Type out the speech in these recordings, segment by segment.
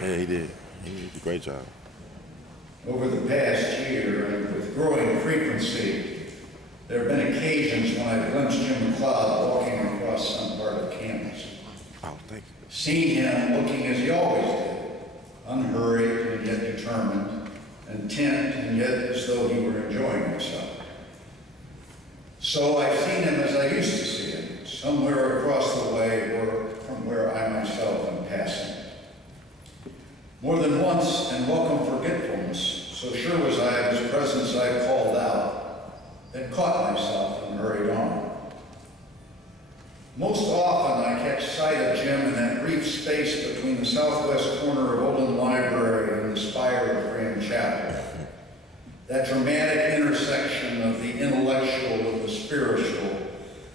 Yeah, he did. He did a great job. Over the past year, and with growing frequency, there have been occasions when I've glimpsed Jim McLeod walking across some part of campus. Oh, thank you. Seen him looking as he always did, unhurried and yet determined, intent and yet as though he were enjoying himself. So I've seen him as I used to see him, somewhere across the way or from where I myself am passing. More than once, in welcome forgetfulness, so sure was I of his presence I called out, then caught myself and hurried on. Most often I catch sight of Jim in that brief space between the southwest corner of Olin Library and the spire of Grand Chapel. That dramatic intersection of the intellectual and the spiritual,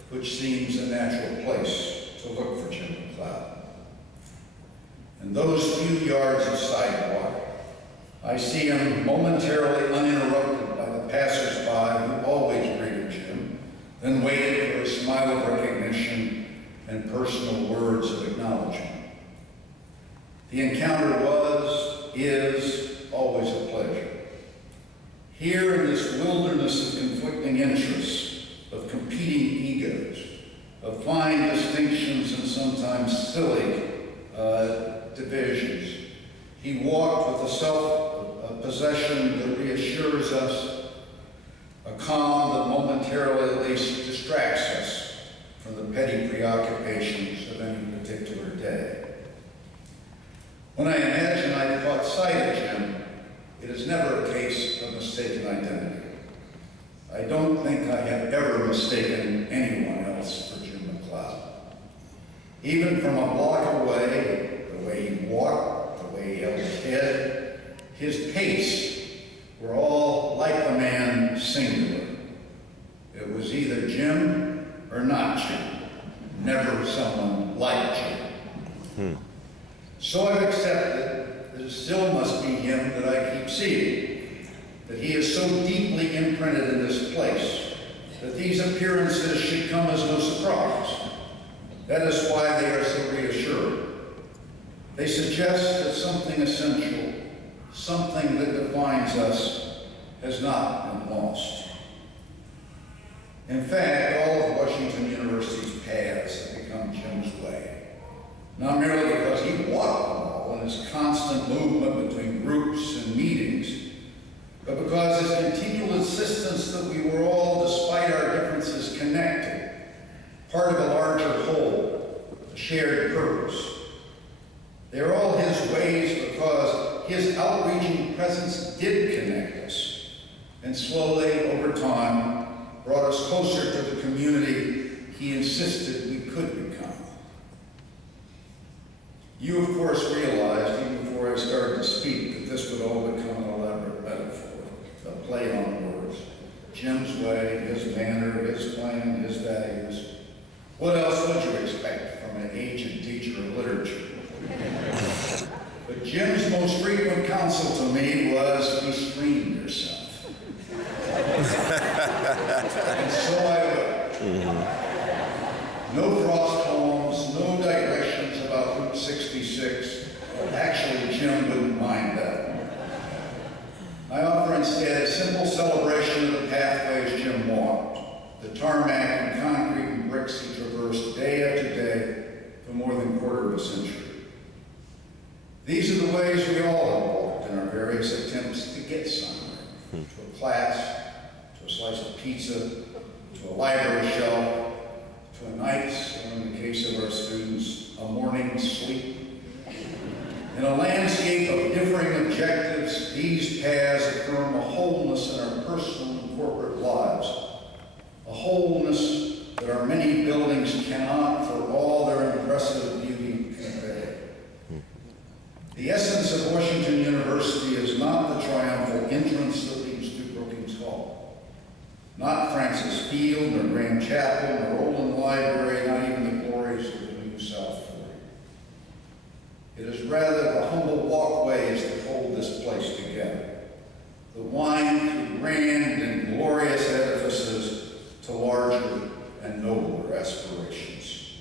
which seems a natural place to look for Jim McLeod. In those few yards of sidewalk, I see him momentarily uninterrupted by the passers-by who always greeted Jim, then waited for a smile of recognition and personal words of acknowledgement. The encounter was, is, always a pleasure. Here in this wilderness of conflicting interests, of competing egos, of fine distinctions and sometimes silly divisions, he walked with a self-possession that reassures us, a calm that momentarily at least distracts us from the petty preoccupations of any particular day. When I imagine I've caught sight of Jim, it is never a case of mistaken identity. I don't think I have ever mistaken anyone else for Jim McLeod. Even from a block away, the way he walked, the way he held his head, his pace were all like the man singular. It was either Jim or not Jim, never someone like Jim. So I've accepted that it still must be him that I keep seeing, that he is so deeply imprinted in this place, that these appearances should come as no surprise. That is why they are so reassuring. They suggest that something essential, something that defines us, has not been lost. In fact, all of Washington University's paths have become Jim's way. Not merely because he walked them all in his constant movement between groups and meetings, but because his continual insistence that we were all, despite our differences, connected, part of a larger whole, a shared purpose. They are all his ways because his outreaching presence did connect us, and slowly, over time, brought us closer to the community he insisted we could become. You, of course, realized, even before I started to speak, that this would all become an elaborate metaphor, a play on words. Jim's way, his manner, his plan, his values. What else would you expect from an aged teacher of literature? But Jim's most frequent counsel to me was, restrain yourself. And so I will. No Frost poems, no digressions about Route 66. Actually, Jim wouldn't mind that. I offer instead a simple celebration of the pathways Jim walked, the tarmac and concrete and bricks he traversed day after day for more than a quarter of a century. These are the ways we all have walked in our various attempts to get somewhere, to a class, to a slice of pizza, to a library shelf, to a night's, or in the case of our students, a morning's sleep. In a landscape of differing objectives, these paths affirm a wholeness in our personal and corporate lives, a wholeness that our many buildings cannot, for all their impressive beauty, convey. The essence of Washington University is not the triumphal entrance that leads to Brookings Hall, not Francis Field, nor Grand Chapel, nor Olin Library, not even the glories of the new South Fork. It is rather the humble walkways that hold this place together, that wind through grand and glorious edifices to larger and nobler aspirations.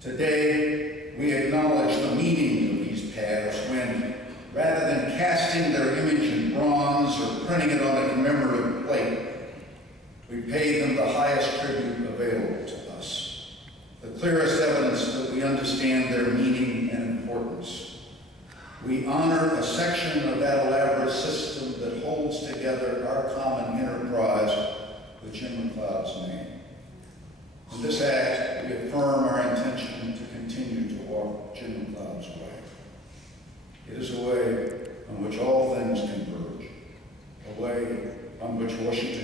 Today, we acknowledge the meaning of these paths when, rather than casting their image in bronze or printing it on a commemorative plate, we pay them the highest tribute available to us, the clearest evidence that we understand their meaning and importance. We honor a section of that elaborate system that holds together our common enterprise with Jim McLeod's name. In this act, we affirm our intention to continue to walk Jim McLeod's way. It is a way on which all things converge, a way on which Washington